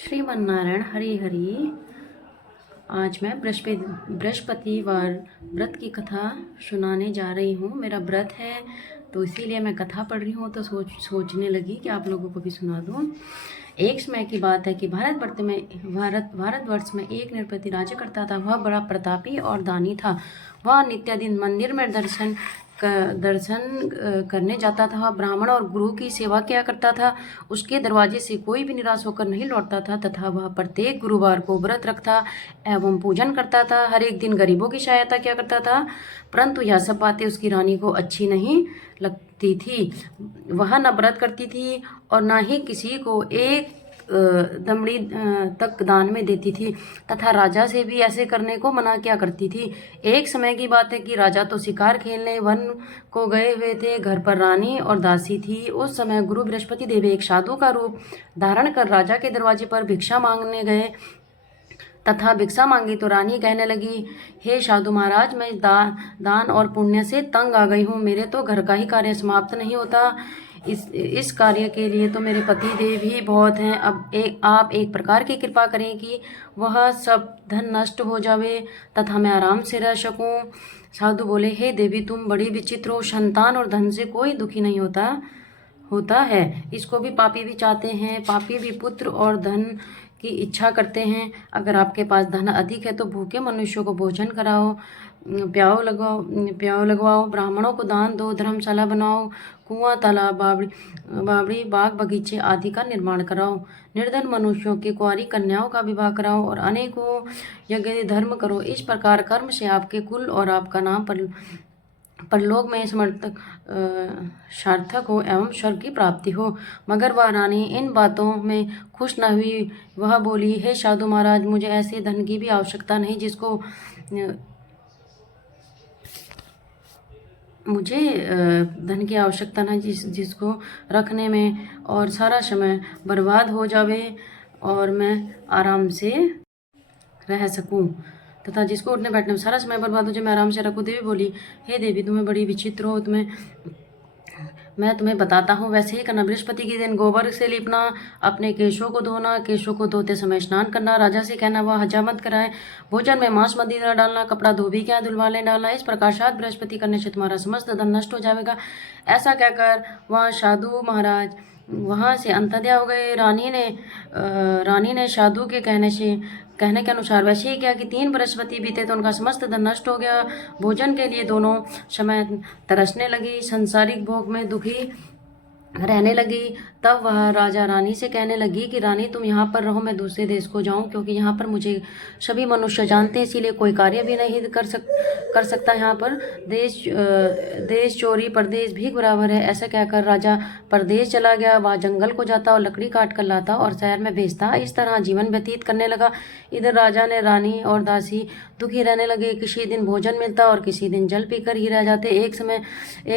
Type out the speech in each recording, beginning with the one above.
श्रीमन्नारायण हरि हरि। आज मैं बृहस्पतिवार व्रत की कथा सुनाने जा रही हूँ। मेरा व्रत है तो इसीलिए मैं कथा पढ़ रही हूँ, तो सोचने लगी कि आप लोगों को भी सुना दूँ। एक समय की बात है कि भारतवर्ष में एक नृपति राज्य करता था। वह बड़ा प्रतापी और दानी था। वह नित्य दिन मंदिर में दर्शन करने जाता था। वह ब्राह्मण और गुरु की सेवा किया करता था। उसके दरवाजे से कोई भी निराश होकर नहीं लौटता था तथा वह प्रत्येक गुरुवार को व्रत रखता एवं पूजन करता था। हर एक दिन गरीबों की सहायता किया करता था। परंतु यह सब बातें उसकी रानी को अच्छी नहीं लगती थी। वह न व्रत करती थी और न ही किसी को एक दमड़ी तक दान में देती थी तथा राजा से भी ऐसे करने को मना किया करती थी। एक समय की बात है कि राजा तो शिकार खेलने वन को गए हुए थे। घर पर रानी और दासी थी। उस समय गुरु बृहस्पति देव एक साधु का रूप धारण कर राजा के दरवाजे पर भिक्षा मांगने गए तथा भिक्षा मांगी तो रानी कहने लगी, हे साधु महाराज, मैं दान और पुण्य से तंग आ गई हूँ। मेरे तो घर का ही कार्य समाप्त नहीं होता। इस कार्य के लिए तो मेरे पति देव ही बहुत हैं। अब आप एक प्रकार की कृपा करें कि वह सब धन नष्ट हो जावे तथा मैं आराम से रह सकूं। साधु बोले, हे देवी, तुम बड़ी विचित्र हो। संतान और धन से कोई दुखी नहीं होता है। इसको भी पापी भी चाहते हैं। पापी भी पुत्र और धन की इच्छा करते हैं। अगर आपके पास धन अधिक है तो भूखे मनुष्यों को भोजन कराओ, प्याऊ लगवाओ, ब्राह्मणों को दान दो, धर्मशाला बनाओ, कुआं, तालाब, बावड़ी, बाग बगीचे आदि का निर्माण कराओ। निर्धन मनुष्यों की कुंवारी कन्याओं का विवाह कराओ और अनेकों यज्ञ धर्म करो। इस प्रकार कर्म से आपके कुल और आपका नाम परलोक में सार्थक हो एवं स्वर्ग की प्राप्ति हो। मगर वह रानी इन बातों में खुश न हुई। वह बोली, हे साधु महाराज, मुझे ऐसे धन की भी आवश्यकता नहीं जिसको रखने में और सारा समय बर्बाद हो जावे और मैं आराम से रह सकूं तथा जिसको उठने बैठने में सारा समय बर्बाद हो जाए, मैं आराम से रखूं। देवी बोली, हे देवी, तुम्हें बड़ी विचित्र हो। मैं तुम्हें बताता हूँ, वैसे ही करना। बृहस्पति के दिन गोबर से लीपना, अपने केशों को धोना, केशों को धोते समय स्नान करना, राजा से कहना वह हजामत कराए, भोजन में मांस मदिरा डालना, कपड़ा धोबी के यहाँ धुलवाने डालना। इस प्रकार सात बृहस्पति करने से तुम्हारा समस्त धन नष्ट हो जाएगा। ऐसा कहकर वह साधु महाराज वहाँ से अंतर्ध्यान हो गए। रानी ने साधु के कहने के अनुसार वैसे ही किया कि 3 बृहस्पति बीते तो उनका समस्त धन नष्ट हो गया। भोजन के लिए दोनों समय तरसने लगी, संसारिक भोग में दुखी रहने लगी। तब वह राजा रानी से कहने लगी कि रानी, तुम यहाँ पर रहो, मैं दूसरे देश को जाऊँ, क्योंकि यहाँ पर मुझे सभी मनुष्य जानते हैं, इसीलिए कोई कार्य भी नहीं कर सकता। यहाँ पर देश चोरी परदेश भी बराबर है। ऐसा कहकर राजा परदेश चला गया। वह जंगल को जाता और लकड़ी काट कर लाता और शहर में बेचता। इस तरह जीवन व्यतीत करने लगा। इधर राजा ने रानी और दासी दुखी रहने लगे। किसी दिन भोजन मिलता और किसी दिन जल पीकर ही रह जाते। एक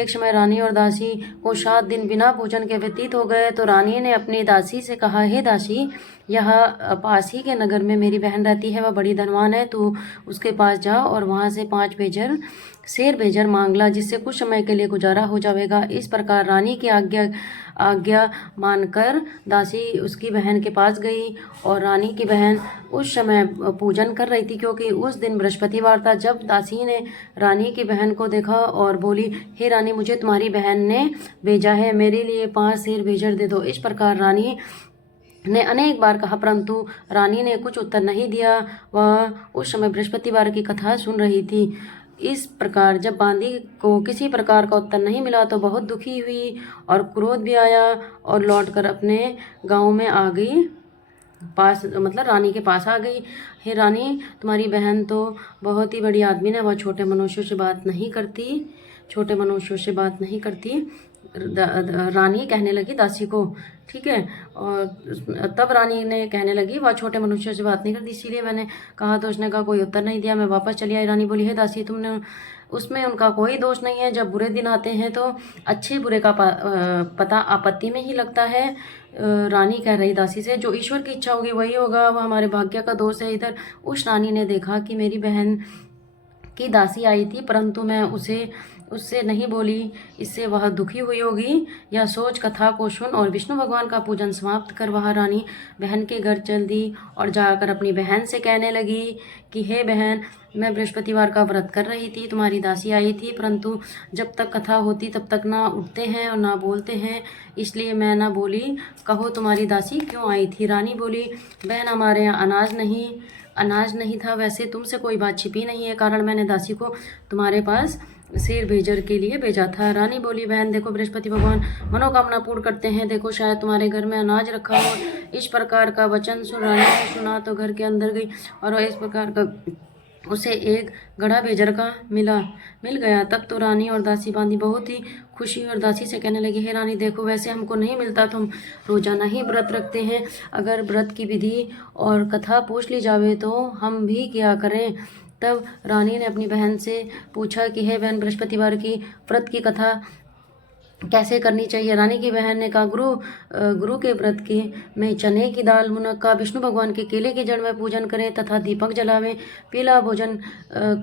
समय रानी और दासी को 7 दिन बिना भोजन के व्यतीत हो गए तो रानी ने अपनी दासी से कहा, हे दासी, यहाँ पास ही के नगर में मेरी बहन रहती है। वह बड़ी धनवान है। तू उसके पास जा और वहाँ से 5 शेर भेजर मांग ला, जिससे कुछ समय के लिए गुजारा हो जाएगा। इस प्रकार रानी की आज्ञा मानकर दासी उसकी बहन के पास गई और रानी की बहन उस समय पूजन कर रही थी, क्योंकि उस दिन बृहस्पतिवार था। जब दासी ने रानी की बहन को देखा और बोली, हे रानी, मुझे तुम्हारी बहन ने भेजा है, मेरे लिए 5 शेर भेजर दे दो। इस प्रकार रानी ने अनेक बार कहा, परंतु रानी ने कुछ उत्तर नहीं दिया। वह उस समय बृहस्पतिवार की कथा सुन रही थी। इस प्रकार जब बांदी को किसी प्रकार का उत्तर नहीं मिला तो बहुत दुखी हुई और क्रोध भी आया और लौटकर अपने गांव में आ गई, रानी के पास आ गई। हे रानी, तुम्हारी बहन तो बहुत ही बड़ी आदमी है। वह छोटे मनुष्यों से बात नहीं करती। रानी कहने लगी दासी को, ठीक है। और तब रानी ने कहने लगी, वह छोटे मनुष्यों से बात नहीं करती, इसीलिए मैंने कहा। तो उसने कहा, कोई उत्तर नहीं दिया, मैं वापस चली आई। रानी बोली, हे दासी, तुमने उसमें उनका कोई दोष नहीं है। जब बुरे दिन आते हैं तो अच्छे बुरे का पता आपत्ति में ही लगता है। रानी कह रही दासी से, जो ईश्वर की इच्छा होगी वही होगा, वह हमारे भाग्य का दोष है। इधर उस रानी ने देखा कि मेरी बहन की दासी आई थी, परंतु मैं उससे नहीं बोली। इससे वह दुखी हुई होगी। यह सोच कथा को सुन और विष्णु भगवान का पूजन समाप्त कर वह रानी बहन के घर चल दी और जाकर अपनी बहन से कहने लगी कि हे बहन, मैं बृहस्पतिवार का व्रत कर रही थी, तुम्हारी दासी आई थी, परंतु जब तक कथा होती तब तक ना उठते हैं और ना बोलते हैं, इसलिए मैं ना बोली। कहो तुम्हारी दासी क्यों आई थी? रानी बोली, बहन हमारे यहाँ अनाज नहीं था। वैसे तुमसे कोई बात छिपी नहीं है, कारण मैंने दासी को तुम्हारे पास शेर भेजर के लिए भेजा था। रानी बोली, बहन देखो, बृहस्पति भगवान मनोकामना पूर्ण करते हैं, देखो शायद तुम्हारे घर में अनाज रखा हो। इस प्रकार का वचन सुन रानी ने सुना तो घर के अंदर गई और इस प्रकार का उसे एक गड़ा भेजर का मिल गया। तब तो रानी और दासी बांधी बहुत ही खुशी और दासी से कहने लगी, हे रानी देखो, वैसे हमको नहीं मिलता तो हम रोजाना ही व्रत रखते हैं, अगर व्रत की विधि और कथा पूछ ली जावे तो हम भी क्या करें। तब रानी ने अपनी बहन से पूछा कि हे बहन, बृहस्पतिवार की व्रत की कथा कैसे करनी चाहिए? रानी की बहन ने कहा, गुरु के व्रत के में चने की दाल, मुनक्का, विष्णु भगवान के केले की जड़ में पूजन करें तथा दीपक जलावें, पीला भोजन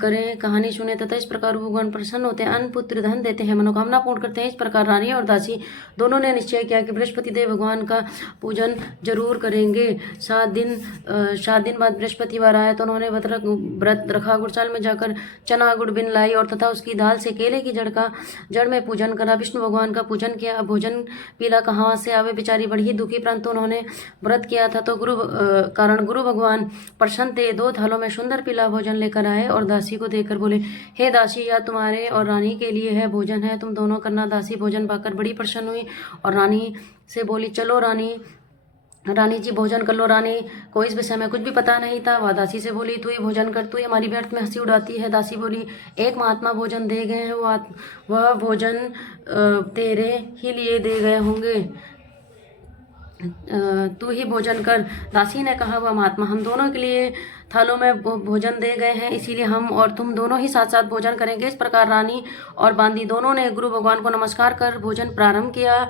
करें, कहानी सुने तथा इस प्रकार भगवान प्रसन्न होते हैं, अन्न पुत्र धन देते हैं, मनोकामना पूर्ण करते हैं। इस प्रकार रानी और दासी दोनों ने निश्चय किया कि बृहस्पति देव भगवान का पूजन जरूर करेंगे। 7 दिन बाद बृहस्पतिवार आया तो उन्होंने व्रत रखा। गुड़साल में जाकर चना गुड़ बिन लाई और तथा उसकी दाल से केले की जड़ में पूजन करा, विष्णु भगवान का पूजन किया। अब भोजन पीला कहाँ से आवे, बेचारी बड़ी ही दुखी, परंतु उन्होंने व्रत किया था तो गुरु भगवान प्रसन्न थे। 2 थालों में सुंदर पीला भोजन लेकर आए और दासी को देकर बोले, हे दासी, यह तुम्हारे और रानी के लिए है भोजन है, तुम दोनों करना। दासी भोजन पाकर बड़ी प्रसन्न हुई और रानी से बोली, चलो रानी जी भोजन कर लो। रानी को इस विषय में कुछ भी पता नहीं था। वह दासी से बोली, तू ही भोजन कर, तू ही हमारी व्यर्थ में हंसी उड़ाती है। दासी बोली, एक महात्मा भोजन दे गए हैं, वह भोजन तेरे ही लिए दे गए होंगे, तू ही भोजन कर। दासी ने कहा, वह महात्मा हम दोनों के लिए थालों में भोजन दे गए हैं, इसीलिए हम और तुम दोनों ही साथ साथ भोजन करेंगे। इस प्रकार रानी और बांदी दोनों ने गुरु भगवान को नमस्कार कर भोजन प्रारंभ किया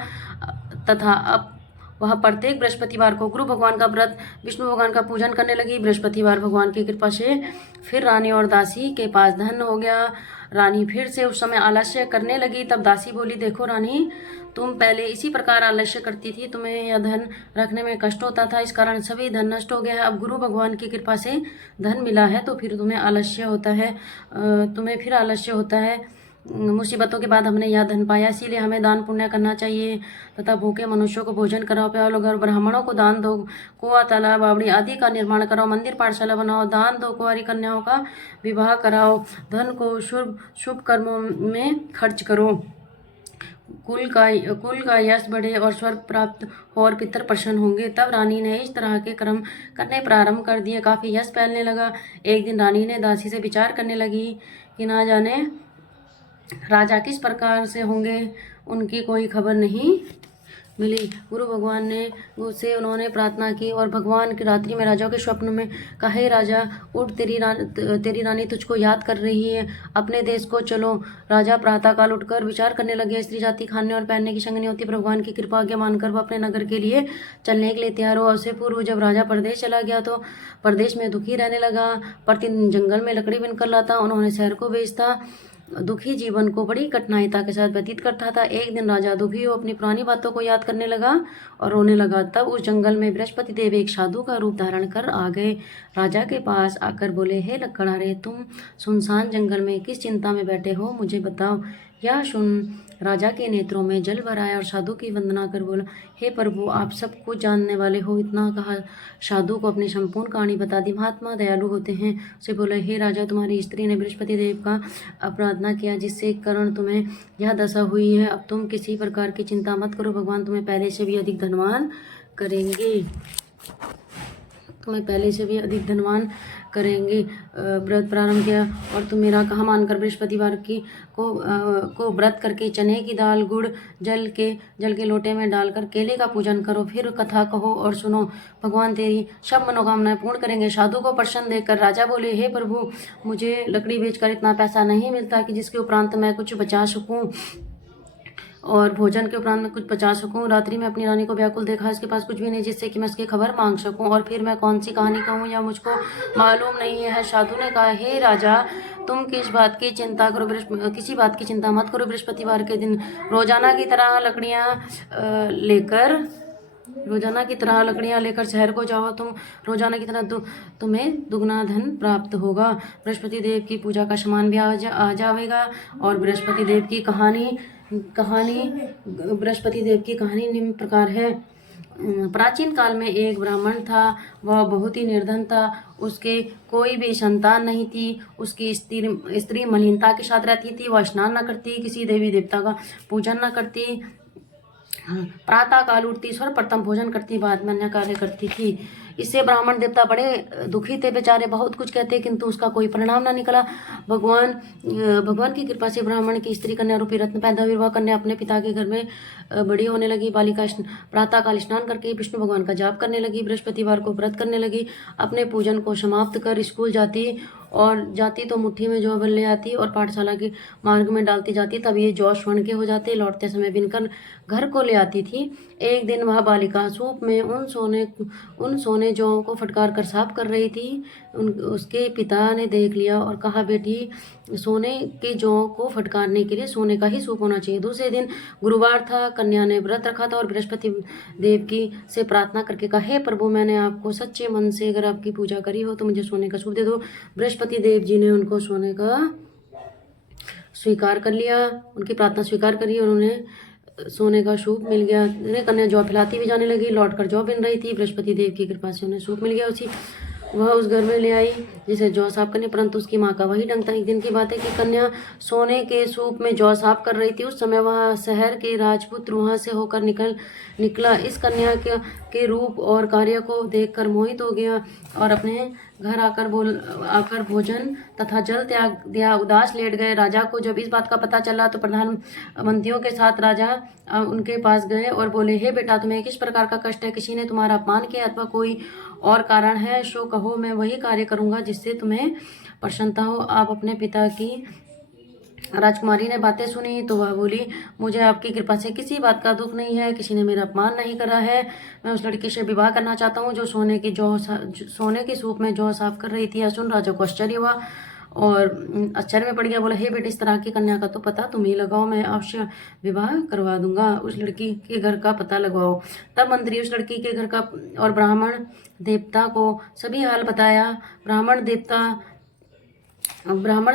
तथा अब वह प्रत्येक बृहस्पतिवार को गुरु भगवान का व्रत, विष्णु भगवान का पूजन करने लगी। बृहस्पतिवार भगवान की कृपा से फिर रानी और दासी के पास धन हो गया। रानी फिर से उस समय आलस्य करने लगी। तब दासी बोली, देखो रानी, तुम पहले इसी प्रकार आलस्य करती थी, तुम्हें यह धन रखने में कष्ट होता था, इस कारण सभी धन नष्ट हो गया है। अब गुरु भगवान की कृपा से धन मिला है तो फिर तुम्हें आलस्य होता है। मुसीबतों के बाद हमने यह धन पाया, इसीलिए हमें दान पुण्य करना चाहिए तथा भूखे मनुष्यों को भोजन कराओ, प्याओ, और ब्राह्मणों को दान दो, कुआं, तालाब, बावड़ी आदि का निर्माण कराओ, मंदिर पाठशाला बनाओ, दान दो, कुंवारी कन्याओं का विवाह कराओ, धन को शुभ कर्मों में खर्च करो, कुल का यश बढ़े और स्वर्ग प्राप्त हो और पितर प्रसन्न होंगे। तब रानी ने इस तरह के कर्म करने प्रारंभ कर दिए। काफी यश फैलने लगा। एक दिन रानी ने दासी से विचार करने लगी कि ना जाने राजा किस प्रकार से होंगे, उनकी कोई खबर नहीं मिली। गुरु भगवान ने उससे उन्होंने प्रार्थना की और भगवान की रात्रि में राजा के स्वप्न में कहा, हे राजा, उठ, तेरी रानी तुझको याद कर रही है, अपने देश को चलो। राजा प्रातःकाल उठकर विचार करने लगे। स्त्री जाति खाने और पहनने की संग नहीं होती। भगवान की कृपा आज्ञा मानकर वह अपने नगर के लिए चलने के लिए तैयार हुआ। उससे पूर्व जब राजा परदेश चला गया तो परदेश में दुखी रहने लगा। प्रतिदिन जंगल में लकड़ी बिनकर लाता, उन्होंने शहर को बेचता, दुखी जीवन को बड़ी कठिनाइता के साथ व्यतीत करता था। एक दिन राजा दुखी हो अपनी पुरानी बातों को याद करने लगा और रोने लगा। तब उस जंगल में बृहस्पति देव एक साधु का रूप धारण कर आ गए। राजा के पास आकर बोले, हे लकड़हारे, तुम सुनसान जंगल में किस चिंता में बैठे हो, मुझे बताओ। यह सुन राजा के नेत्रों में जल भर आया और साधु की वंदना कर बोला, हे प्रभु, आप सब कुछ जानने वाले हो। इतना कहा साधु को अपनी संपूर्ण कहानी बता दी। महात्मा दयालु होते हैं। उसे बोले, हे राजा, तुम्हारी स्त्री ने बृहस्पति देव का अपराधना किया, जिससे कारण तुम्हें यह दशा हुई है। अब तुम किसी प्रकार की चिंता मत करो, भगवान तुम्हें पहले से भी अधिक धनवान करेंगे। व्रत प्रारंभ किया और तुम मेरा कहा मानकर बृहस्पतिवार को व्रत करके चने की दाल, गुड़, जल के लोटे में डालकर केले का पूजन करो। फिर कथा कहो और सुनो, भगवान तेरी सब मनोकामनाएं पूर्ण करेंगे। साधु को प्रसन्न देखकर राजा बोले, हे प्रभु, मुझे लकड़ी बेचकर इतना पैसा नहीं मिलता कि जिसके उपरांत मैं कुछ बचा सकूं। और भोजन के उपरांत मैं कुछ बचा सकूं। रात्रि में अपनी रानी को व्याकुल देखा, इसके पास कुछ भी नहीं जिससे कि मैं इसकी खबर मांग सकूं, और फिर मैं कौन सी कहानी कहूं या मुझको मालूम नहीं है। साधु ने कहा, हे राजा, तुम किसी बात की चिंता मत करो। बृहस्पतिवार के दिन रोजाना की तरह लकड़ियां लेकर शहर को जाओ। रोजाना की तरह तुम्हें दुगना धन प्राप्त होगा। बृहस्पति देव की पूजा का सामान भी आ जाएगा। और बृहस्पति देव की कहानी निम्न प्रकार है। प्राचीन काल में एक ब्राह्मण था। वह बहुत ही निर्धन था। उसके कोई भी संतान नहीं थी। उसकी स्त्री मलिनता के साथ रहती थी। वह स्नान न करती, किसी देवी देवता का पूजन न करती, प्रातः काल उठती, सर्वप्रथम भोजन करती, बाद में अन्य कार्य करती थी। इससे ब्राह्मण देवता बड़े दुखी थे बेचारे, बहुत कुछ कहते किंतु उसका कोई परिणाम ना निकला। भगवान की कृपा से ब्राह्मण की स्त्री कन्या रूपी रत्न पैदा हुई। वह कन्या अपने पिता के घर में बड़ी होने लगी। बालिका प्रातः काल स्नान करके विष्णु भगवान का जाप करने लगी। बृहस्पतिवार को व्रत करने लगी। अपने पूजन को समाप्त कर स्कूल जाती तो मुट्ठी में जौ भर ले आती और पाठशाला के मार्ग में डालती जाती। तब ये जौ स्वर्ण के हो जाते। लौटते समय बिनकर घर को ले आती थी। एक दिन वह बालिका सूप में उन सोने जौ को फटकार कर साफ कर रही थी। उसके पिता ने देख लिया और कहा, बेटी, सोने के जौ को फटकारने के लिए सोने का ही सूप होना चाहिए। दूसरे दिन गुरुवार था। कन्या ने व्रत रखा था और बृहस्पति देव की से प्रार्थना करके कहा, हे प्रभु, मैंने आपको सच्चे मन से अगर आपकी पूजा करी हो तो मुझे सोने का सूप दे दो। बृहस्पति देव जी ने उनको सोने का स्वीकार कर लिया, उनकी प्रार्थना स्वीकार करी और उन्हें सोने का सूप मिल गया। कन्या जौ फैलाती भी जाने लगी। लौटकर जौ बिन रही थी। बृहस्पति देव की कृपा से उन्हें सूप मिल गया। वह उस घर में ले आई जिसे जौ साफ करने, परंतु उसकी माँ का वही ढंग था। एक दिन की बात है कि कन्या सोने के सूप में जौ साफ कर रही थी। उस समय वह शहर के राजपुत्र वहां से होकर निकला। इस कन्या के रूप और कार्य को देखकर मोहित हो गया और अपने घर आकर भोजन तथा जल त्याग दिया। उदास लेट गए। राजा को जब इस बात का पता चला तो प्रधान मंत्रियों के साथ राजा उनके पास गए और बोले, हे बेटा, तुम्हें किस प्रकार का कष्ट है? किसी ने तुम्हारा अपमान किया अथवा कोई और कारण है? सो कहो, मैं वही कार्य करूंगा जिससे तुम्हें प्रसन्नता हो। आप अपने पिता की राजकुमारी ने बातें सुनी तो वह बोली, मुझे आपकी कृपा से किसी बात का दुख नहीं है। किसी ने मेरा अपमान नहीं करा है। मैं उस लड़की से विवाह करना चाहता हूँ जो सोने के सूप में जौ साफ कर रही थी। सुन राजा को आश्चर्य हुआ और आश्चर्य में पड़ गया। बोला, हे बेटे, इस तरह की कन्या का तो पता तुम ही लगाओ, मैं अवश्य विवाह करवा दूंगा। उस लड़की के घर का पता लगवाओ। तब मंत्री उस लड़की के घर का और ब्राह्मण देवता को सभी हाल बताया। ब्राह्मण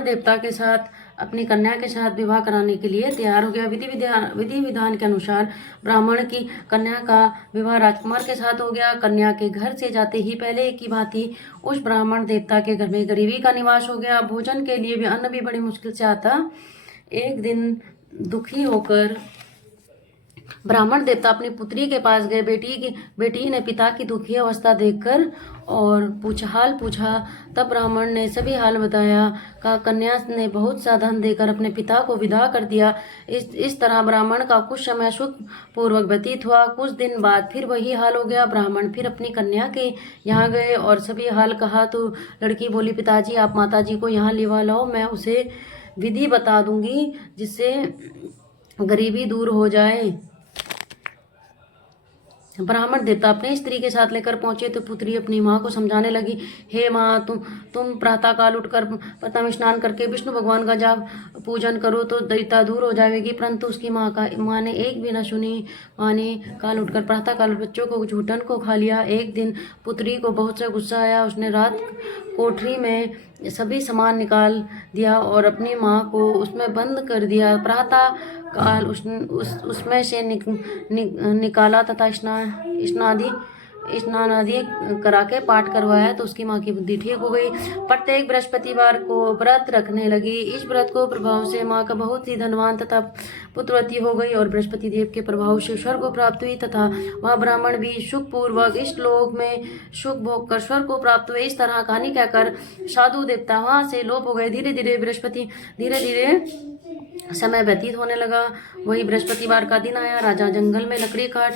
देवता के साथ अपनी कन्या के साथ विवाह कराने के लिए तैयार हो गया। विधि विधान के अनुसार ब्राह्मण की कन्या का विवाह राजकुमार के साथ हो गया। कन्या के घर से जाते ही पहले की भांति उस ब्राह्मण देवता के घर में गरीबी का निवास हो गया। भोजन के लिए भी अन्न भी बड़ी मुश्किल से आता। एक दिन दुखी होकर ब्राह्मण देवता अपनी पुत्री के पास गए। बेटी ने पिता की दुखी अवस्था देखकर और हाल पूछा। तब ब्राह्मण ने सभी हाल बताया। कन्या ने बहुत सा धन देकर अपने पिता को विदा कर दिया। इस तरह ब्राह्मण का कुछ समय सुख पूर्वक व्यतीत हुआ। कुछ दिन बाद फिर वही हाल हो गया। ब्राह्मण फिर अपनी कन्या के यहाँ गए और सभी हाल कहा तो लड़की बोली, पिताजी, आप माताजी को यहाँ लिवा लाओ, मैं उसे विधि बता दूंगी जिससे गरीबी दूर हो जाए। ब्राह्मण देवता अपने स्त्री के साथ लेकर पहुंचे तो पुत्री अपनी माँ को समझाने लगी, हे माँ, तुम प्रातः काल उठकर प्रथम स्नान करके विष्णु भगवान का जाप पूजन करो तो दरिद्रता दूर हो जाएगी। परंतु उसकी माँ ने एक भी न सुनी। माँ ने काल उठकर प्रातः काल बच्चों को झूठन को खा लिया। एक दिन पुत्री को बहुत सा गुस्सा आया। उसने रात कोठरी में सभी सामान निकाल दिया और अपनी माँ को उसमें बंद कर दिया। प्रातः काल उसमें से निकाला तथा स्नान आदि करा के पाठ करवाया तो उसकी माँ की बुद्धि ठीक हो गई। प्रत्येक बृहस्पतिवार को व्रत रखने लगी। इस व्रत को प्रभाव से माँ का बहुत ही धनवान तथा पुत्रवती हो गई और बृहस्पति देव के प्रभाव से स्वर्ग को प्राप्त हुई तथा वह ब्राह्मण भी सुखपूर्वक इस लोक में सुख भोग कर स्वर्ग को प्राप्त हुए। इस तरह कहानी कहकर साधु देवता वहां से लोप हो गए। धीरे धीरे समय व्यतीत होने लगा। वही बृहस्पतिवार का दिन आया। राजा जंगल में लकड़ी काट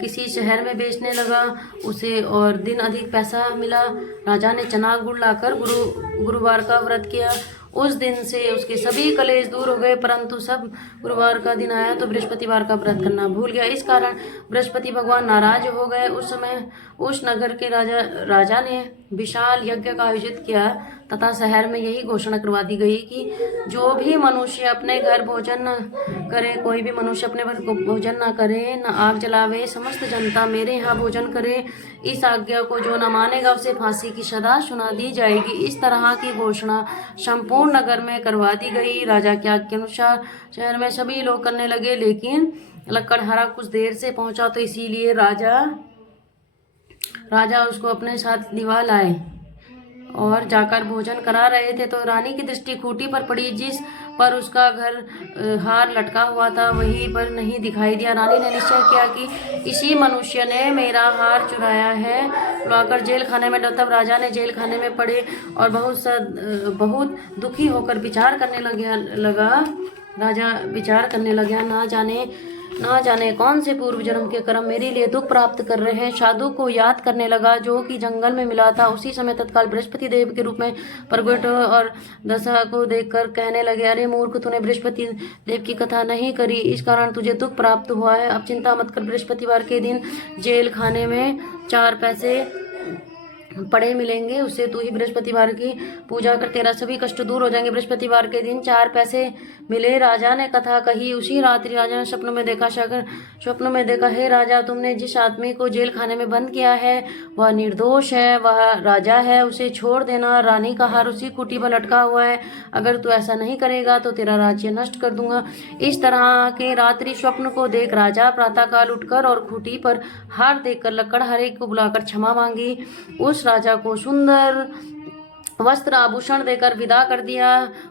किसी शहर में बेचने लगा। उसे और दिन अधिक पैसा मिला। राजा ने चना गुड़ लाकर गुरुवार का व्रत किया उस दिन से उसके सभी कलेश दूर हो गए। परंतु सब गुरुवार का दिन आया तो बृहस्पतिवार का व्रत करना भूल गया। इस कारण बृहस्पति भगवान नाराज हो गए। उस समय उस नगर के राजा ने विशाल यज्ञ का आयोजित किया तथा शहर में यही घोषणा करवा दी गई कि जो भी मनुष्य अपने घर भोजन न करे, कोई भी मनुष्य अपने घर को भोजन न करे, न आग जलावे, समस्त जनता मेरे यहाँ भोजन करे। इस आज्ञा को जो न मानेगा उसे फांसी की सजा सुना दी जाएगी। इस तरह की घोषणा संपूर्ण नगर में करवा दी गई। राजा के आज्ञा के अनुसार शहर में सभी लोग करने लगे, लेकिन लकड़हारा कुछ देर से पहुंचा तो इसीलिए राजा उसको अपने साथ लिवा लाए और जाकर भोजन करा रहे थे तो रानी की दृष्टि खूंटी पर पड़ी, जिस पर उसका घर हार लटका हुआ था वहीं पर नहीं दिखाई दिया। रानी ने निश्चय किया कि इसी मनुष्य ने मेरा हार चुराया है। बुलाकर जेल खाने में तब राजा ने जेल खाने में पड़े और बहुत दुखी होकर विचार करने लगा। राजा विचार करने लगा, ना जाने कौन से पूर्व जन्म के कर्म मेरे लिए दुख प्राप्त कर रहे हैं। साधु को याद करने लगा जो कि जंगल में मिला था। उसी समय तत्काल बृहस्पति देव के रूप में प्रकट और दशा को देखकर कहने लगे, अरे मूर्ख, तूने बृहस्पति देव की कथा नहीं करी, इस कारण तुझे दुख प्राप्त हुआ है। अब चिंता मत कर, बृहस्पतिवार के दिन जेल खाने में 4 पैसे पड़े मिलेंगे, उससे तू ही बृहस्पतिवार की पूजा कर, तेरा सभी कष्ट दूर हो जाएंगे। बृहस्पतिवार के दिन 4 पैसे मिले। राजा ने कथा कही। उसी रात्रि राजा ने स्वप्न में देखा, हे राजा, तुमने जिस आदमी को जेल खाने में बंद किया है वह निर्दोष है, वह राजा है, उसे छोड़ देना। रानी का हार उसी कुटी पर लटका हुआ है, अगर तू ऐसा नहीं करेगा तो तेरा राज्य नष्ट कर दूंगा। इस तरह के रात्रि स्वप्न को देख राजा प्रातःकाल उठकर और खूंटी पर हार देखकर लकड़हारे को बुलाकर क्षमा मांगी। उस राजा को सुंदर वस्त्र आभूषण देकर विदा कर दिया।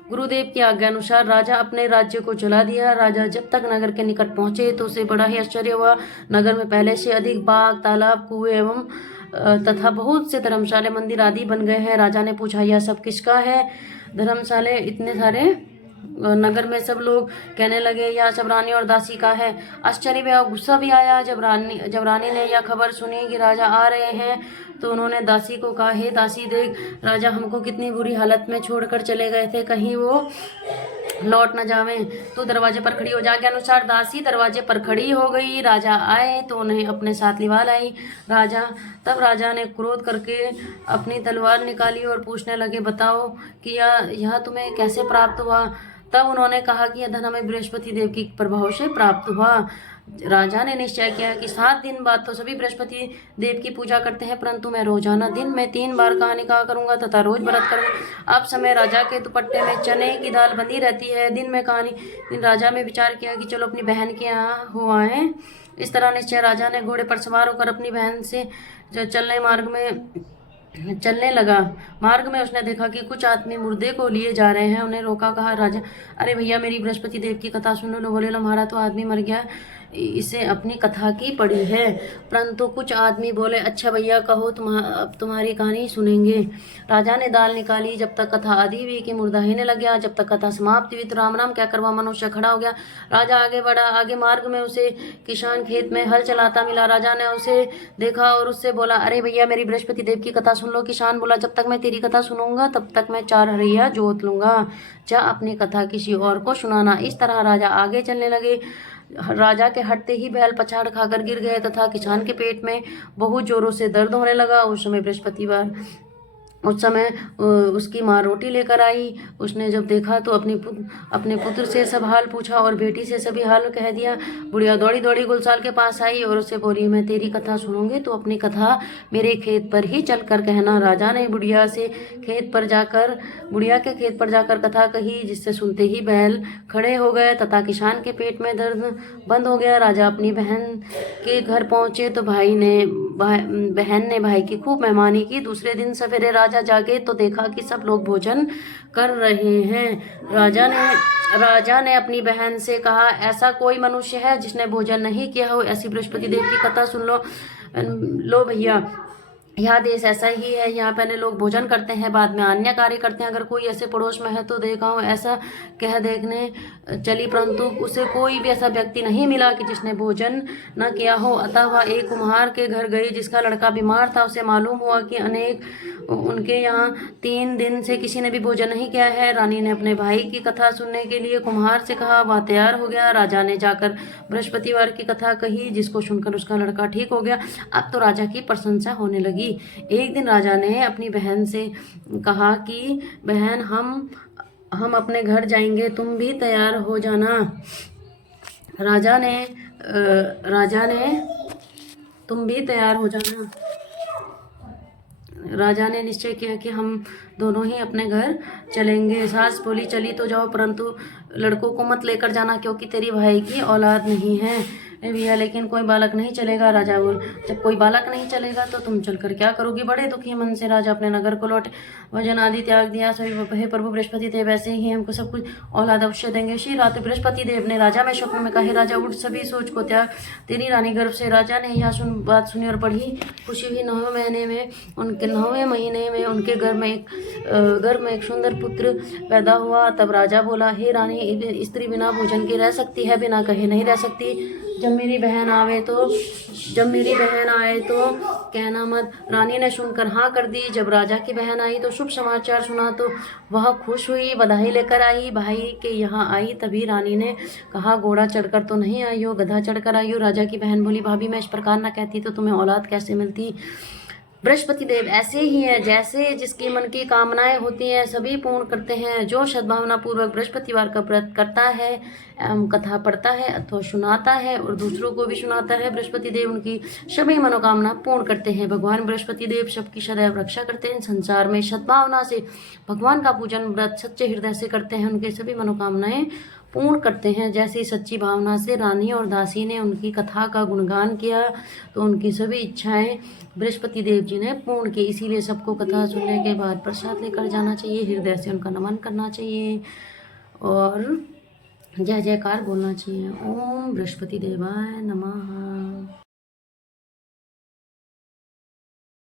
गुरुदेव की आज्ञा अनुसार राजा अपने राज्य को चला दिया। राजा जब तक नगर के निकट पहुंचे तो उसे बड़ा ही आश्चर्य हुआ। नगर में पहले से अधिक बाग, तालाब, कुएं एवं तथा बहुत से धर्मशाले, मंदिर आदि बन गए हैं। राजा ने पूछा, यह सब किसका है? धर्मशाले इतने सारे नगर में सब लोग कहने लगे, यह सब रानी और दासी का है। आश्चर्य भी और गुस्सा भी आया। जब रानी ने यह खबर सुनी कि राजा आ रहे हैं तो उन्होंने दासी को कहा, हे दासी, देख, राजा हमको कितनी बुरी हालत में छोड़कर चले गए थे, कहीं वो लौट न जावें, तो दरवाजे पर खड़ी हो जा। के अनुसार दासी दरवाजे पर खड़ी हो गई। राजा आए तो उन्हें अपने साथ लिवा लाई। तब राजा ने क्रोध करके अपनी तलवार निकाली और पूछने लगे, बताओ कि यह तुम्हें कैसे प्राप्त हुआ? तब उन्होंने कहा कि यह धन हमें बृहस्पति देव की प्रभाव से प्राप्त हुआ। राजा ने निश्चय किया कि 7 दिन बाद तो सभी बृहस्पति देव की पूजा करते हैं, परंतु मैं रोजाना दिन में 3 बार कहानी कहा करूंगा तथा रोज व्रत करूंगा। अब समय राजा के दुपट्टे में चने की दाल बंधी रहती है, दिन में कहानी। राजा ने विचार किया कि चलो अपनी बहन के यहाँ हो आए। इस तरह निश्चय राजा ने घोड़े पर सवार होकर अपनी बहन से चलने लगा। मार्ग में उसने देखा कि कुछ आदमी मुर्दे को लिए जा रहे हैं। उन्हें रोका, कहा, राजा, अरे भैया, मेरी बृहस्पति देव की कथा सुन लो। बोले, हमारा तो आदमी मर गया, इसे अपनी कथा की पड़ी है। परंतु कुछ आदमी बोले, अच्छा भैया, कहो, अब तुम्हारी कहानी सुनेंगे। राजा ने दाल निकाली। जब तक कथा आदि हुई कि मुर्दा हिलने लग गया। जब तक कथा समाप्त हुई तो राम राम कहकर वह मनुष्य खड़ा हो गया। राजा आगे बढ़ा। आगे मार्ग में उसे किसान खेत में हल चलाता मिला। राजा ने उसे देखा और उससे बोला, अरे भैया, मेरी बृहस्पति देव की कथा सुन लो। किसान बोला, जब तक मैं तेरी कथा सुनूंगा तब तक मैं 4 हरिया जोत लूंगा, जा अपनी कथा किसी और को सुनाना। इस तरह राजा आगे चलने लगे। राजा के हटते ही बैल पछाड़ खाकर गिर गए तथा किसान के पेट में बहुत जोरों से दर्द होने लगा। उस समय उसकी माँ रोटी लेकर आई। उसने जब देखा तो अपने पुत्र से सब हाल पूछा और बेटी से सभी हाल कह दिया। बुढ़िया दौड़ी दौड़ी गुलसाल के पास आई और उससे बोली, मैं तेरी कथा सुनूंगी तो अपनी कथा मेरे खेत पर ही चल कर कहना। राजा ने बुढ़िया के खेत पर जाकर कथा कही, जिससे सुनते ही बैल खड़े हो गए तथा किसान के पेट में दर्द बंद हो गया। राजा अपनी बहन के घर पहुंचे तो बहन ने भाई की खूब मेहमानी की। दूसरे दिन सवेरे राजा जागे तो देखा कि सब लोग भोजन कर रहे हैं। राजा ने अपनी बहन से कहा, ऐसा कोई मनुष्य है जिसने भोजन नहीं किया हो? ऐसी बृहस्पति देव की कथा सुन लो भैया। यह देश ऐसा ही है, यहाँ पहले लोग भोजन करते हैं, बाद में अन्य कार्य करते हैं। अगर कोई ऐसे पड़ोस में है तो देखा हूँ, ऐसा कह देखने चली, परंतु उसे कोई भी ऐसा व्यक्ति नहीं मिला कि जिसने भोजन न किया हो। अतः वह एक कुम्हार के घर गई जिसका लड़का बीमार था। उसे मालूम हुआ कि उनके यहाँ 3 दिन से किसी ने भी भोजन नहीं किया है। रानी ने अपने भाई की कथा सुनने के लिए कुम्हार से कहा। वह तैयार हो गया। राजा ने जाकर बृहस्पतिवार की कथा कही, जिसको सुनकर उसका लड़का ठीक हो गया। अब तो राजा की प्रशंसा होने लगी। एक दिन राजा ने अपनी बहन से कहा कि बहन, हम अपने घर जाएंगे, तुम भी तैयार हो जाना। राजा ने तुम भी तैयार हो जाना। राजा ने निश्चय किया कि हम दोनों ही अपने घर चलेंगे। सास बोली, चली तो जाओ, परंतु लड़कों को मत लेकर जाना, क्योंकि तेरी भाई की औलाद नहीं है। भैया, लेकिन कोई बालक नहीं चलेगा। राजा बोल, जब कोई बालक नहीं चलेगा तो तुम चलकर क्या करोगी? बड़े दुखी मन से राजा अपने नगर को लौटे। भोजन आदि त्याग दिया। सभी, हे प्रभु बृहस्पति देव, ऐसे ही हमको सब कुछ औलाद अवश्य देंगे। श्री रात बृहस्पति देव ने राजा में स्वप्न में कहे, राजा उठ, सभी सोच को त्याग, तेरी रानी गर्भ से। राजा ने यह बात सुनी और बड़ी खुशी हुई। 9वें महीने में उनके घर में एक सुंदर पुत्र पैदा हुआ। तब राजा बोला, हे रानी, स्त्री बिना भोजन के रह सकती है? बिना कहे नहीं रह सकती। जब मेरी बहन आए तो कहना मत। रानी ने सुनकर हाँ कर दी। जब राजा की बहन आई तो शुभ समाचार सुना तो वह खुश हुई, बधाई लेकर आई। भाई के यहाँ आई, तभी रानी ने कहा, घोड़ा चढ़कर तो नहीं आई हो, गधा चढ़कर आई हो। राजा की बहन बोली, भाभी, मैं इस प्रकार न कहती तो तुम्हें औलाद कैसे मिलती? बृहस्पति देव ऐसे ही हैं, जैसे जिसकी मन की कामनाएं होती हैं सभी पूर्ण करते हैं। जो सद्भावना पूर्वक बृहस्पतिवार का व्रत करता है एवं कथा पढ़ता है अथवा सुनाता है और दूसरों को भी सुनाता है, बृहस्पति देव उनकी सभी मनोकामना पूर्ण करते हैं। भगवान बृहस्पति देव सबकी सदैव रक्षा करते हैं। संसार में सद्भावना से भगवान का पूजन व्रत सच्चे हृदय से करते हैं, उनके सभी मनोकामनाएं पूर्ण करते हैं। जैसी सच्ची भावना से रानी और दासी ने उनकी कथा का गुणगान किया तो उनकी सभी इच्छाएं बृहस्पति देव जी ने पूर्ण की। इसीलिए सबको कथा सुनने के बाद प्रसाद लेकर जाना चाहिए, हृदय से उनका नमन करना चाहिए और जय जयकार बोलना चाहिए। ओम बृहस्पति देवाय नमः।